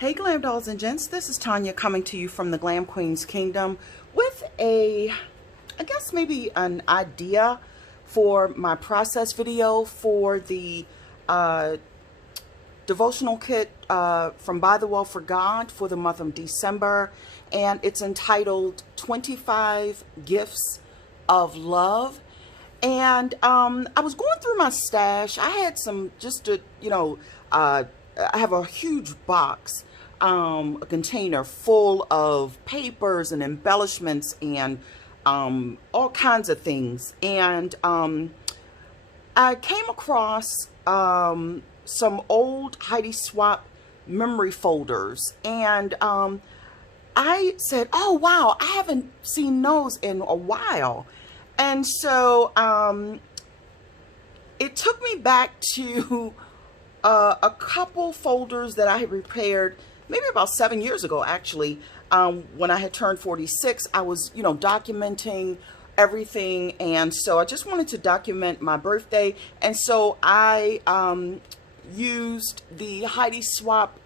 Hey Glam Dolls and Gents, this is Tanya coming to you from the Glam Queen's Kingdom with I guess maybe an idea for my process video for the devotional kit from ByTheWell4God for the month of December, and it's entitled 25 Gifts of Love. And I was going through my stash. I had some I have a huge box, a container full of papers and embellishments and all kinds of things. And I came across some old Heidi Swapp memory folders, and I said, oh wow, I haven't seen those in a while. And so it took me back to a couple folders that I had prepared maybe about 7 years ago, actually. When I had turned 46, I was, documenting everything. And so I just wanted to document my birthday. And so I used the Heidi Swapp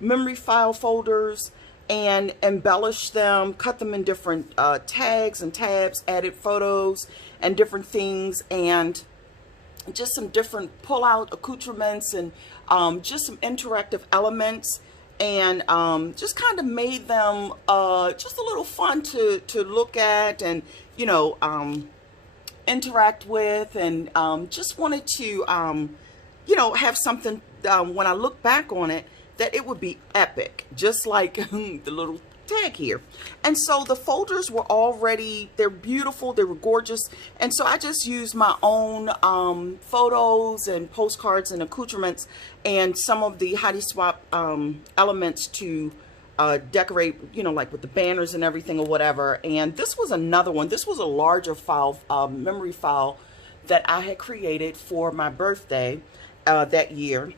memory file folders and embellished them, cut them in different tags and tabs, added photos and different things, and just some different pull-out accoutrements and just some interactive elements, and just kind of made them just a little fun to look at and interact with, and just wanted to have something when I look back on it that it would be epic, just like the little tag here. And so the folders were already, they're beautiful, they were gorgeous, and so I just used my own photos and postcards and accoutrements and some of the Heidi Swapp elements to decorate, like with the banners and everything or whatever. And this was another one. This was a larger file, memory file that I had created for my birthday that year.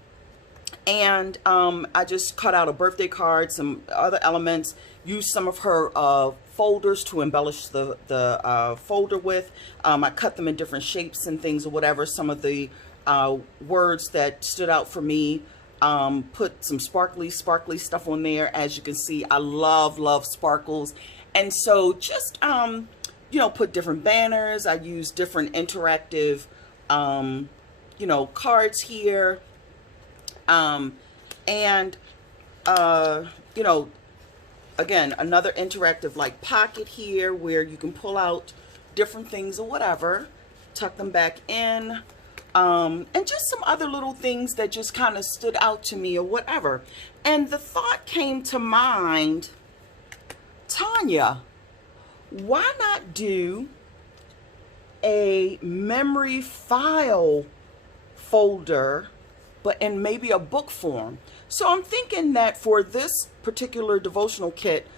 And I just cut out a birthday card, some other elements, used some of her folders to embellish the folder with. I cut them in different shapes and things or whatever. Some of the words that stood out for me, put some sparkly stuff on there. As you can see, I love sparkles. And so just, put different banners. I used different interactive, cards here. Again, another interactive like pocket here where you can pull out different things or whatever, tuck them back in, and just some other little things that just kind of stood out to me or whatever. And the thought came to mind, Tanya, why not do a memory file folder, but in maybe a book form? So I'm thinking that for this particular devotional kit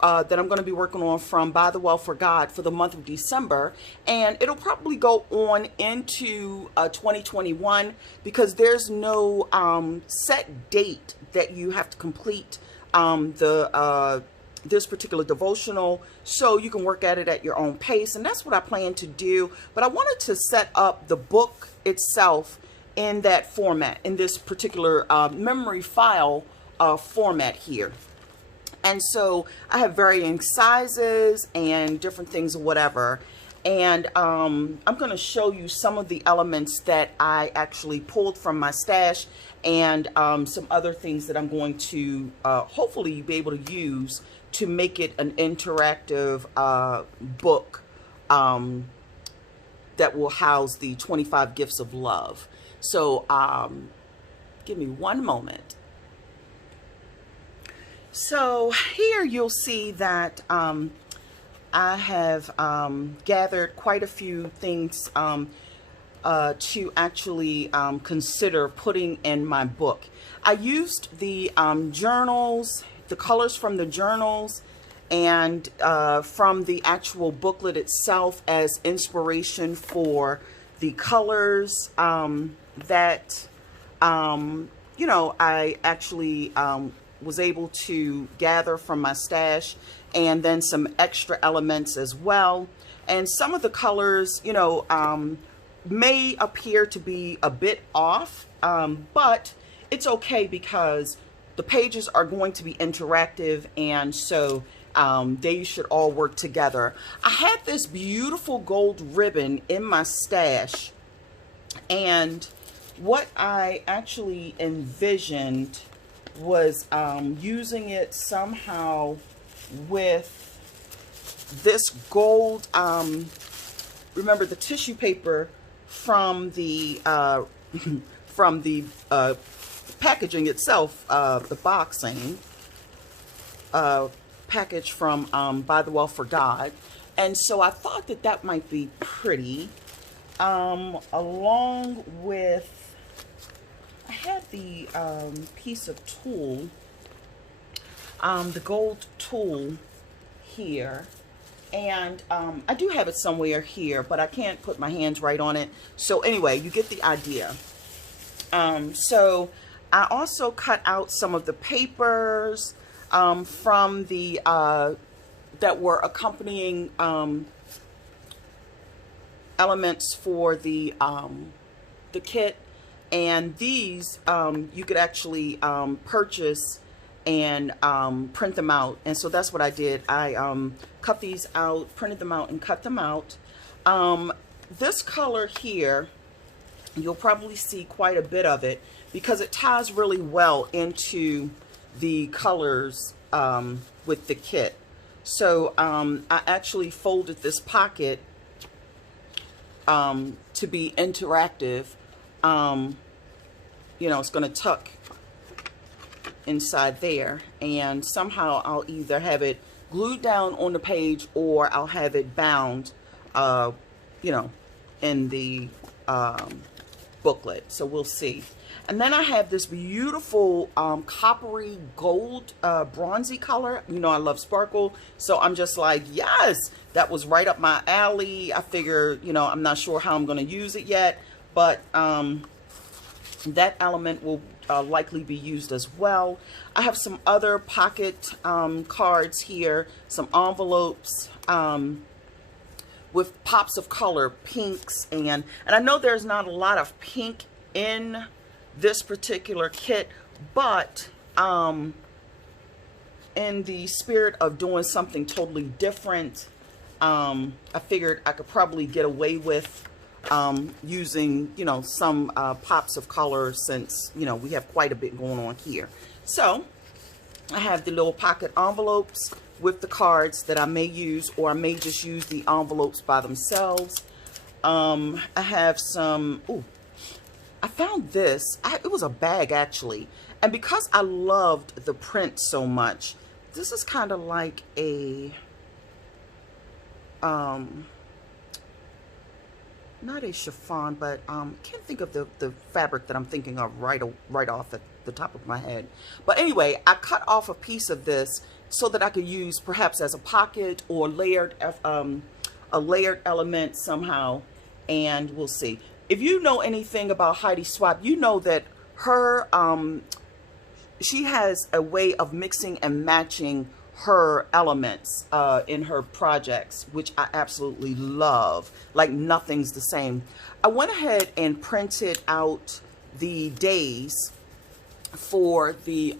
that I'm going to be working on from ByTheWell4God for the month of December, and it'll probably go on into 2021, because there's no set date that you have to complete this particular devotional, so you can work at it at your own pace. And that's what I plan to do. But I wanted to set up the book itself in that format, in this particular memory file format here. And so I have varying sizes and different things or whatever. And I'm going to show you some of the elements that I actually pulled from my stash, and some other things that I'm going to hopefully be able to use to make it an interactive book that will house the 25 Gifts of Love. So give me one moment. So here you'll see that I have gathered quite a few things to actually consider putting in my book. I used the journals, the colors from the journals, and from the actual booklet itself as inspiration for the colors that I actually was able to gather from my stash, and then some extra elements as well. And some of the colors may appear to be a bit off, but it's okay, because the pages are going to be interactive, and so they should all work together. I had this beautiful gold ribbon in my stash, and what I actually envisioned was using it somehow with this gold, remember the tissue paper from the packaging itself, the boxing package from ByTheWell4God. And so I thought that that might be pretty, along with, I had the piece of tulle, the gold tulle here, and I do have it somewhere here, but I can't put my hands right on it. So anyway, you get the idea. So I also cut out some of the papers from the that were accompanying elements for the kit, and these you could actually purchase and print them out. And so that's what I did. I cut these out, printed them out, and cut them out. This color here, you'll probably see quite a bit of it because it ties really well into the colors with the kit. So I actually folded this pocket to be interactive. You know, it's going to tuck inside there, and somehow I'll either have it glued down on the page or I'll have it bound, you know, in the booklet. So we'll see. And then I have this beautiful coppery gold bronzy color. You know, I love sparkle, so I'm just like, yes, that was right up my alley. I figure, you know, I'm not sure how I'm going to use it yet, but that element will likely be used as well. I have some other pocket cards here, some envelopes with pops of color, pinks, and I know there's not a lot of pink in this particular kit, but in the spirit of doing something totally different, I figured I could probably get away with using, you know, some pops of color, since, you know, we have quite a bit going on here. So I have the little pocket envelopes with the cards that I may use, or I may just use the envelopes by themselves. I have some, ooh, I found this, it was a bag actually, and because I loved the print so much, this is kind of like a not a chiffon, but can't think of the fabric that I'm thinking of right off at the top of my head. But anyway, I cut off a piece of this so that I could use perhaps as a pocket or layered a layered element somehow, and we'll see. If you know anything about Heidi Swapp, you know that her she has a way of mixing and matching her elements in her projects, which I absolutely love. Like nothing's the same. I went ahead and printed out the days for the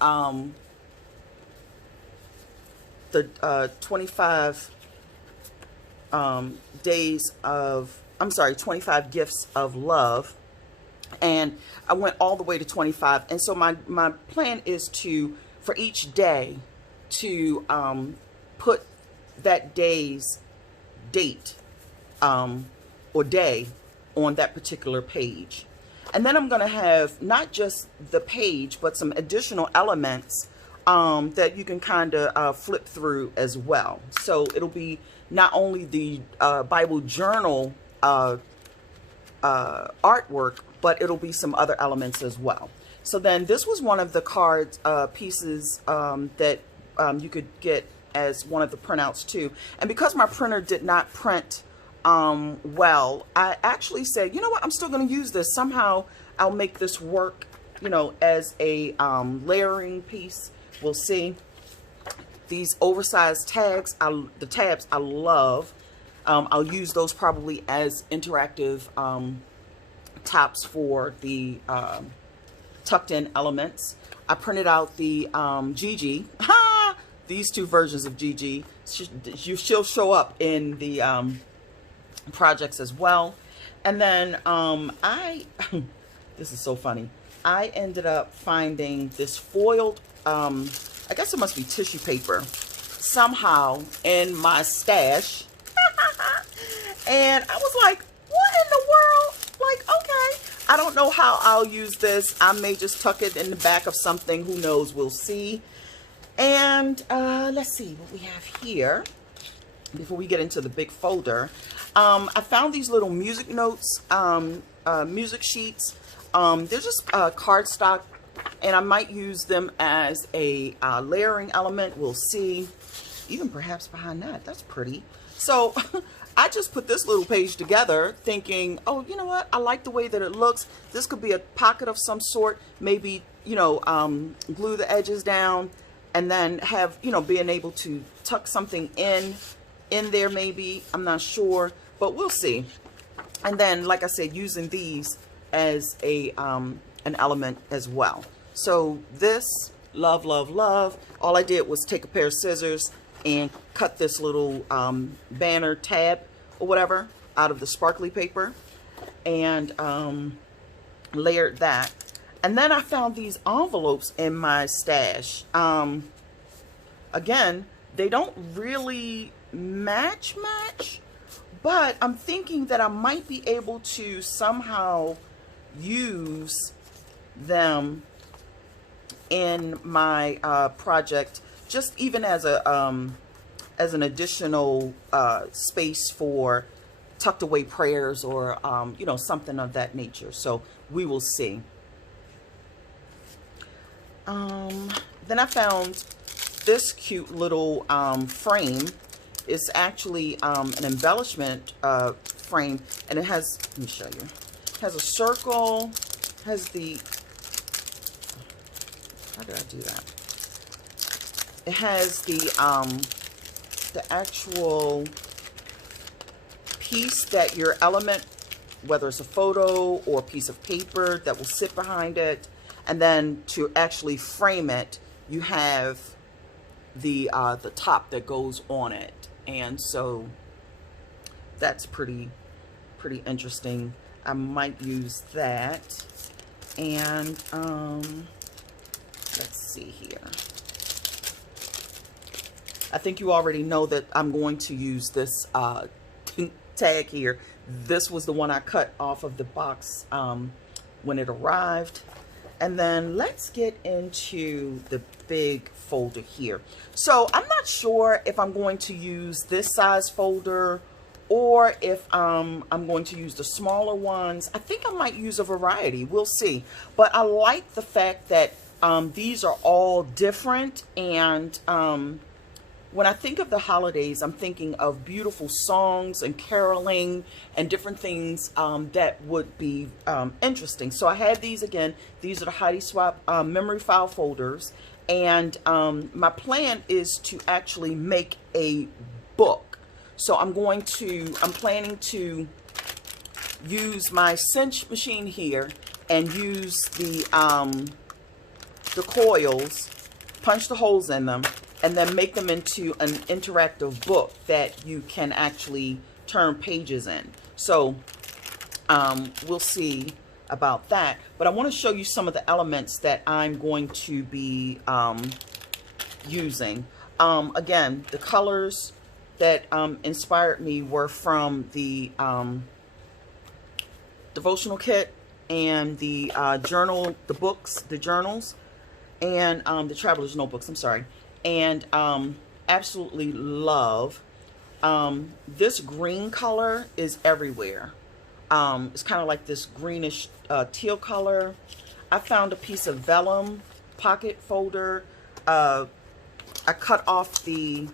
25 days of, I'm sorry, 25 gifts of love, and I went all the way to 25. And so my plan is to, for each day, to put that day's date or day on that particular page. And then I'm going to have not just the page, but some additional elements that you can kind of flip through as well. So it'll be not only the Bible journal artwork, but it'll be some other elements as well. So then this was one of the cards pieces that you could get as one of the printouts too. And because my printer did not print well, I actually said, you know what, I'm still going to use this. Somehow I'll make this work, you know, as a layering piece. We'll see. These oversized tags, the tabs I love. I'll use those probably as interactive tops for the tucked in elements. I printed out the Gigi. These two versions of Gigi. She'll show up in the projects as well. And then this is so funny. I ended up finding this foiled, I guess it must be tissue paper, somehow in my stash. And I was like, what in the world? Like, okay. I don't know how I'll use this. I may just tuck it in the back of something. Who knows? We'll see. And let's see what we have here before we get into the big folder. I found these little music notes, music sheets. They're just cardstock, and I might use them as a layering element. We'll see. Even perhaps behind that. That's pretty. So I just put this little page together thinking, oh, you know what? I like the way that it looks. This could be a pocket of some sort. Maybe, you know, glue the edges down and then have, you know, being able to tuck something in there maybe. I'm not sure, but we'll see. And then, like I said, using these as a an element as well. So this, love, love, love. All I did was take a pair of scissors and cut this little banner tab or whatever out of the sparkly paper and layered that. And then I found these envelopes in my stash. Again, they don't really match, but I'm thinking that I might be able to somehow use them in my project, just even as a as an additional space for tucked away prayers or you know, something of that nature. So we will see. Then I found this cute little frame. It's actually an embellishment frame, and it has, let me show you, it has a circle, has the, how did I do that? It has the actual piece that your element, whether it's a photo or a piece of paper, that will sit behind it. And then to actually frame it, you have the top that goes on it. And so that's pretty interesting. I might use that. And let's see here. I think you already know that I'm going to use this tag here. This was the one I cut off of the box when it arrived. And then let's get into the big folder here. So I'm not sure if I'm going to use this size folder or if I'm going to use the smaller ones. I think I might use a variety. We'll see. But I like the fact that these are all different. And when I think of the holidays, I'm thinking of beautiful songs and caroling and different things that would be interesting. So I had these again. These are the Heidi Swapp memory file folders. And my plan is to actually make a book. So I'm planning to use my cinch machine here and use the coils, punch the holes in them, and then make them into an interactive book that you can actually turn pages in. So we'll see about that. But I want to show you some of the elements that I'm going to be using. Again, the colors that inspired me were from the devotional kit and the journal, the journals, and the traveler's notebooks, I'm sorry. And absolutely love this green color is everywhere. It's kind of like this greenish teal color. I found a piece of vellum pocket folder. I cut off it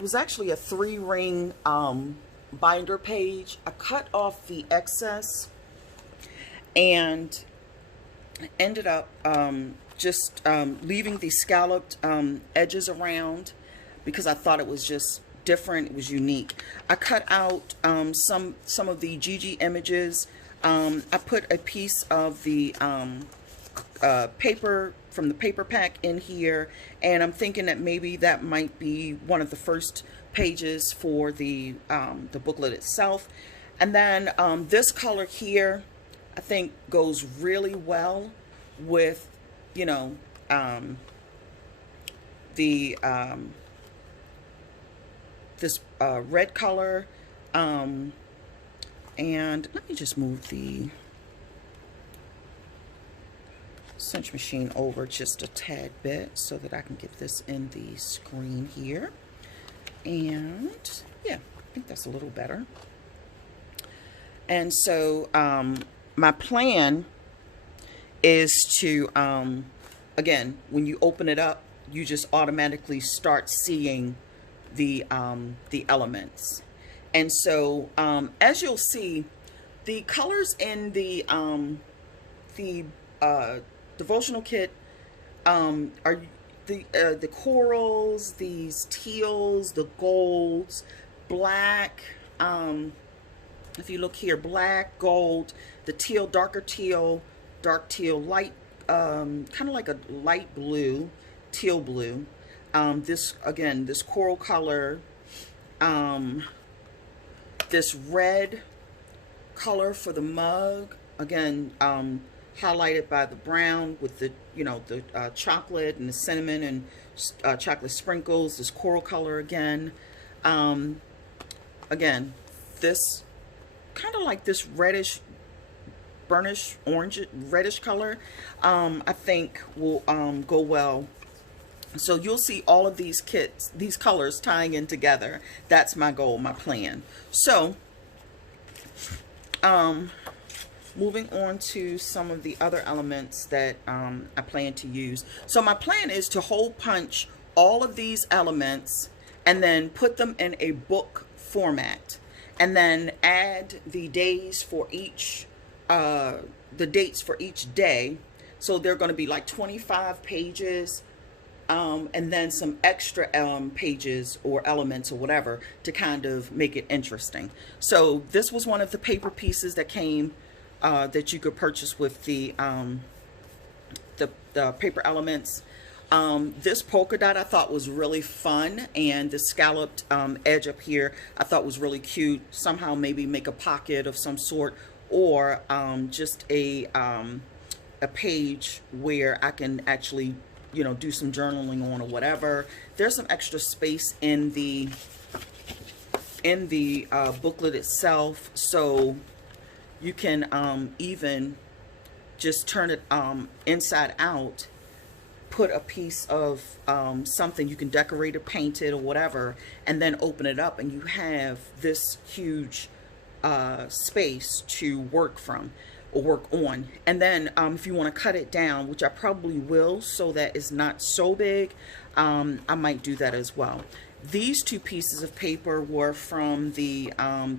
was actually a 3-ring binder page. I cut off the excess and ended up just leaving the scalloped edges around because I thought it was just different. It was unique. I cut out some of the Gigi images. I put a piece of the paper from the paper pack in here, and I'm thinking that maybe that might be one of the first pages for the booklet itself. And then this color here, I think goes really well with, you know, this red color. And let me just move the cinch machine over just a tad bit so that I can get this in the screen here. And yeah, I think that's a little better. And so my plan is to, again, when you open it up, you just automatically start seeing the elements. And so as you'll see, the colors in the devotional kit are the corals, these teals, the golds, black. If you look here, black, gold, the teal, darker teal, dark teal, light, kind of like a light blue, teal blue. This, again, this coral color, this red color for the mug, again, highlighted by the brown with the, you know, the chocolate and the cinnamon and chocolate sprinkles, this coral color again. Again, this kind of like this reddish, burnish, orange, reddish color, I think will go well. So you'll see all of these kits, these colors tying in together. That's my goal, my plan. So, moving on to some of the other elements that I plan to use. So my plan is to hole punch all of these elements and then put them in a book format, and then add the days for each, the dates for each day. So they're going to be like 25 pages. And then some extra pages or elements or whatever to kind of make it interesting. So this was one of the paper pieces that came that you could purchase with the paper elements. This polka dot I thought was really fun, and the scalloped edge up here I thought was really cute. Somehow maybe make a pocket of some sort, or just a page where I can actually, you know, do some journaling on or whatever. There's some extra space in the booklet itself, so you can even just turn it inside out, put a piece of something, you can decorate it, paint it or whatever, and then open it up and you have this huge space to work from or work on. And then if you want to cut it down, which I probably will, so that it's not so big, I might do that as well. These two pieces of paper were from the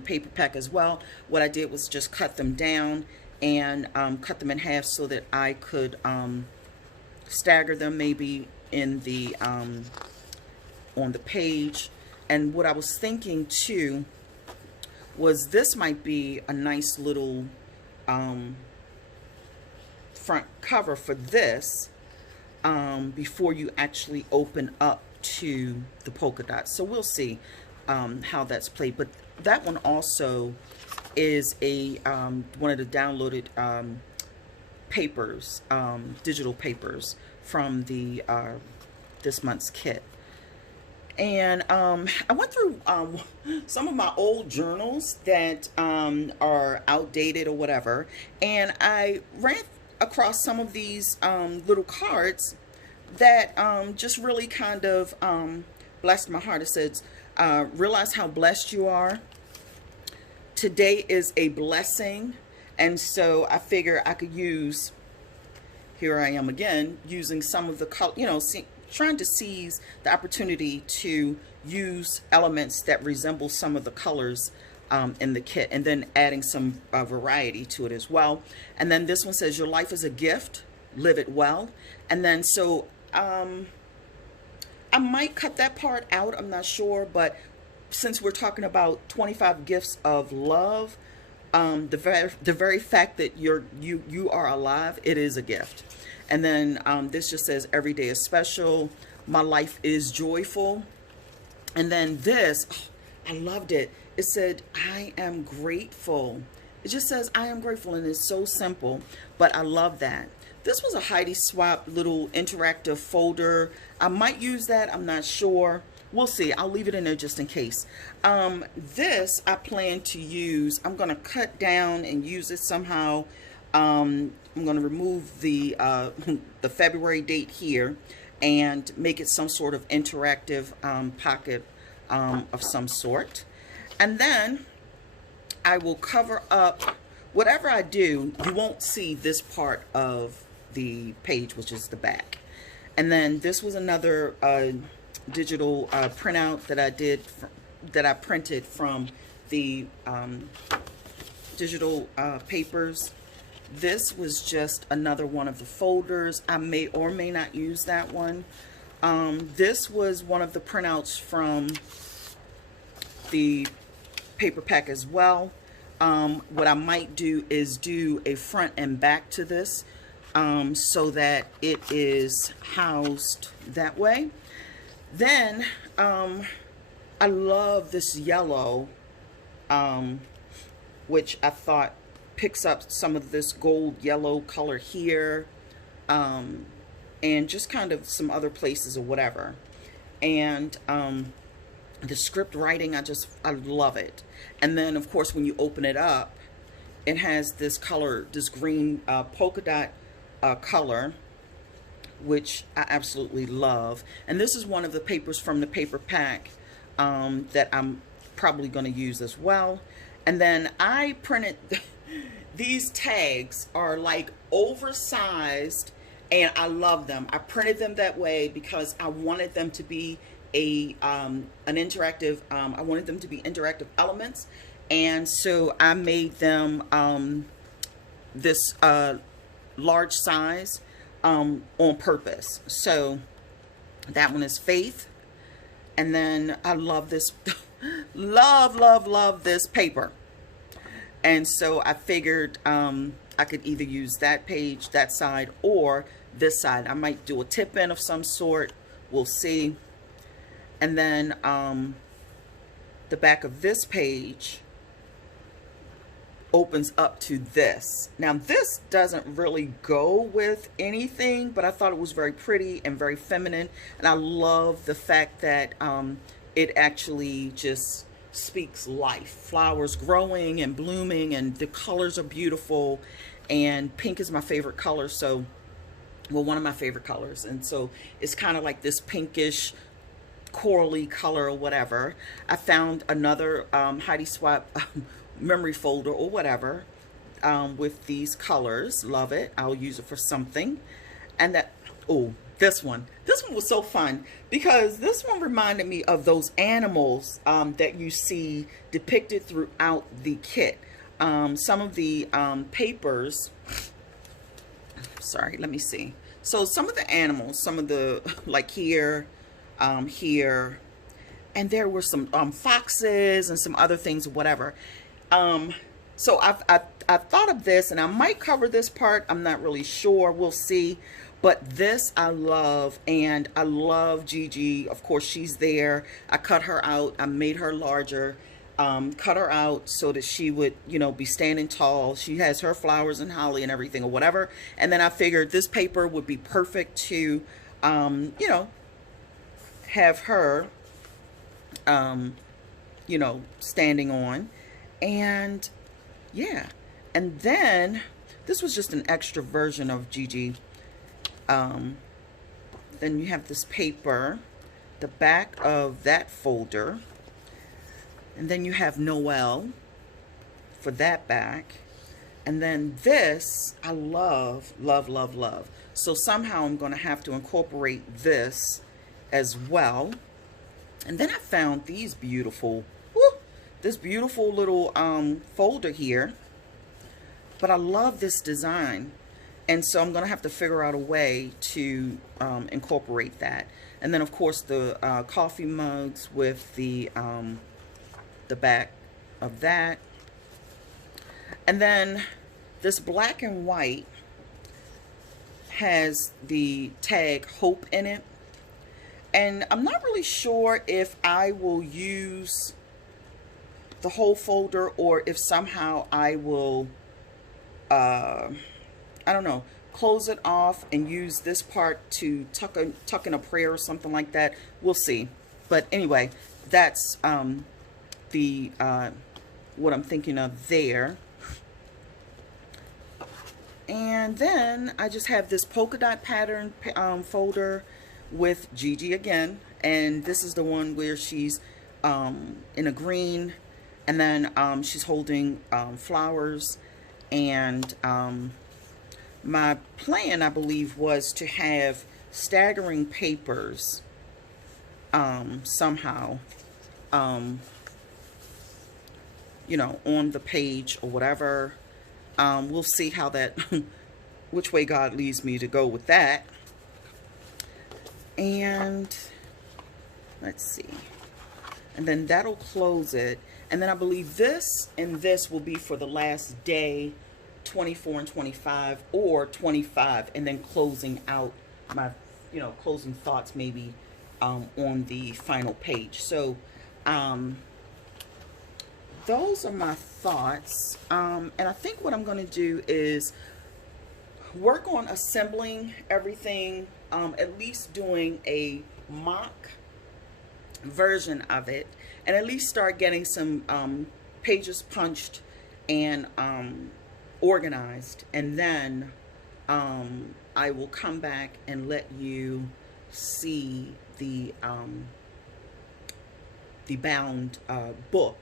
paper pack as well. What I did was just cut them down and cut them in half so that I could stagger them maybe in the on the page. And what I was thinking too was this might be a nice little front cover for this before you actually open up to the polka dots. So we'll see how that's played. But that one also is a one of the downloaded papers, digital papers from the this month's kit. And I went through some of my old journals that are outdated or whatever, and I ran across some of these little cards that just really kind of blessed my heart. It says, realize how blessed you are. Today is a blessing. And so I figure I could use, here I am again, using some of the color, you know, trying to seize the opportunity to use elements that resemble some of the colors in the kit, and then adding some variety to it as well. And then this one says, your life is a gift, live it well. And then so I might cut that part out, I'm not sure, but since we're talking about 25 gifts of love, the very fact that you are alive, it is a gift. And then this just says, every day is special. My life is joyful. And then this, oh, I loved it. It said, I am grateful. It just says, I am grateful, and it's so simple, but I love that. This was a Heidi Swapp little interactive folder. I might use that, I'm not sure. We'll see. I'll leave it in there just in case. This I plan to use. I'm going to cut down and use it somehow. I'm going to remove the the February date here and make it some sort of interactive pocket of some sort. And then I will cover up whatever I do. You won't see this part of the page, which is the back. And then this was another digital printout that I did, that I printed from the digital papers. This was just another one of the folders. I may or may not use that one. This was one of the printouts from the paper pack as well. What I might do is do a front and back to this, so that it is housed that way. Then I love this yellow, which I thought picks up some of this gold yellow color here, and just kind of some other places or whatever. And the script writing, I love it. And then of course when you open it up, it has this color, this green polka dot color, which I absolutely love. And this is one of the papers from the paper pack that I'm probably going to use as well. And then I printed these tags are like oversized, and I love them. I printed them that way because I wanted them to be an interactive, I wanted them to be interactive elements. And so I made them this large size on purpose. So that one is Faith. And then I love this, love this paper. And so I figured I could either use that page, that side, or this side. I might do a tip in of some sort. We'll see. And then the back of this page opens up to this. Now this doesn't really go with anything, but I thought it was very pretty and very feminine. And I love the fact that it actually just speaks life. Flowers growing and blooming, and the colors are beautiful. And pink is my favorite color, so, well, one of my favorite colors. And so it's kind of like this pinkish corally color or whatever. I found another Heidi Swapp memory folder or whatever with these colors. Love it. I'll use it for something. And that, oh, this one was so fun because this one reminded me of those animals that you see depicted throughout the kit. Some of the papers, sorry, let me see. So some of the animals, some of the, like here, here, and there were some foxes and some other things, whatever. So I thought of this, and I might cover this part. I'm not really sure. We'll see. But this I love, and I love Gigi. Of course, she's there. I cut her out. I made her larger. Cut her out so that she would, you know, be standing tall. She has her flowers and holly and everything or whatever. And then I figured this paper would be perfect to, you know, have her, you know, standing on. And yeah. And then this was just an extra version of Gigi. Then you have this paper, the back of that folder. And then you have Noel for that back. And then this, I love, love, love, love. So somehow I'm going to have to incorporate this as well. And then I found these beautiful, this beautiful little folder here. But I love this design. And so I'm going to have to figure out a way to incorporate that. And then, of course, the coffee mugs with the back of that. And then this black and white has the tag hope in it. And I'm not really sure if I will use the whole folder or if somehow I will, I don't know, close it off and use this part to tuck in a prayer or something like that. We'll see. But anyway, that's what I'm thinking of there. And then I just have this polka dot pattern folder with Gigi again, and this is the one where she's in a green, and then she's holding flowers. And my plan, I believe, was to have staggering papers somehow, you know, on the page or whatever. We'll see how that, which way God leads me to go with that. And let's see. And then that'll close it. And then I believe this and this will be for the last day, 24 and 25, or 25, and then closing out my, you know, closing thoughts maybe on the final page. So those are my thoughts. And I think what I'm going to do is work on assembling everything, at least doing a mock version of it, and at least start getting some pages punched and organized. And then I will come back and let you see the bound book,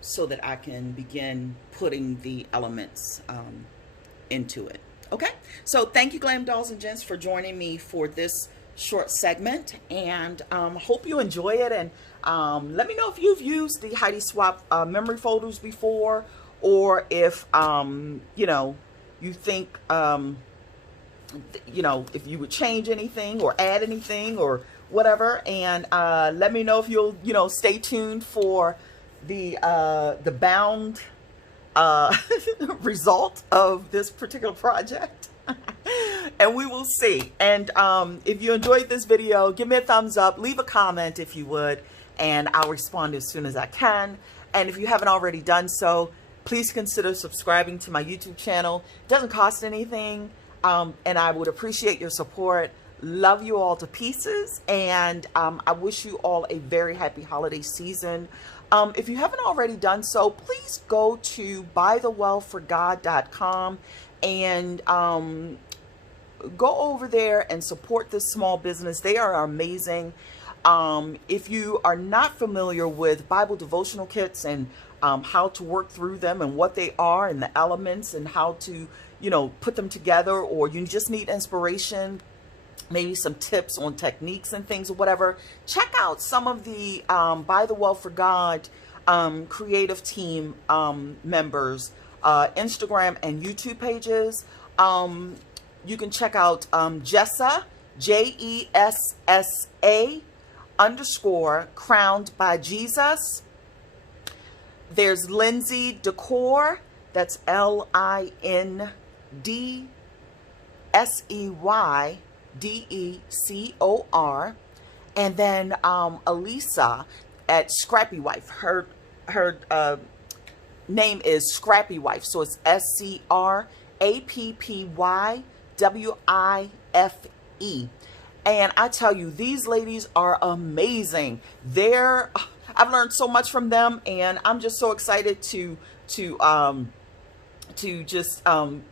so that I can begin putting the elements into it. Okay, so thank you, Glam Dolls and Gents, for joining me for this short segment, and hope you enjoy it. And let me know if you've used the Heidi Swapp memory folders before, or if you know, you think you know, if you would change anything or add anything or whatever. And let me know if you'll, you know, stay tuned for the bound result of this particular project. And we will see. And if you enjoyed this video, give me a thumbs up, leave a comment if you would, and I'll respond as soon as I can. And if you haven't already done so, please consider subscribing to my YouTube channel. It doesn't cost anything, and I would appreciate your support. Love you all to pieces, and I wish you all a very happy holiday season. If you haven't already done so, please go to ByTheWell4God.com and go over there and support this small business. They are amazing. If you are not familiar with Bible devotional kits and how to work through them and what they are and the elements and how to, you know, put them together, or you just need inspiration, maybe some tips on techniques and things or whatever, check out some of the ByTheWell4God creative team members Instagram and YouTube pages. You can check out Jessa, JESSA _ Crowned by Jesus. There's Lindsay Decor, that's LINDSEYDECOR. And then Elisa at Scrappy Wife. Her name is Scrappy Wife, so it's SCRAPPYWIFE. And I tell you, these ladies are amazing. I've learned so much from them, and I'm just so excited to just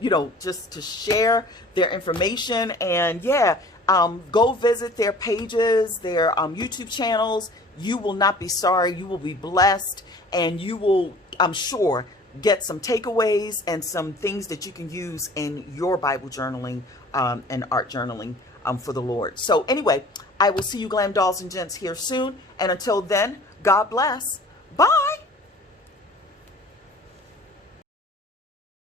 you know, just to share their information. And yeah, go visit their pages, their YouTube channels. You will not be sorry. You will be blessed, and you will, I'm sure, get some takeaways and some things that you can use in your Bible journaling and art journaling for the Lord. So anyway, I will see you Glam Dolls and Gents here soon. And until then, God bless. Bye.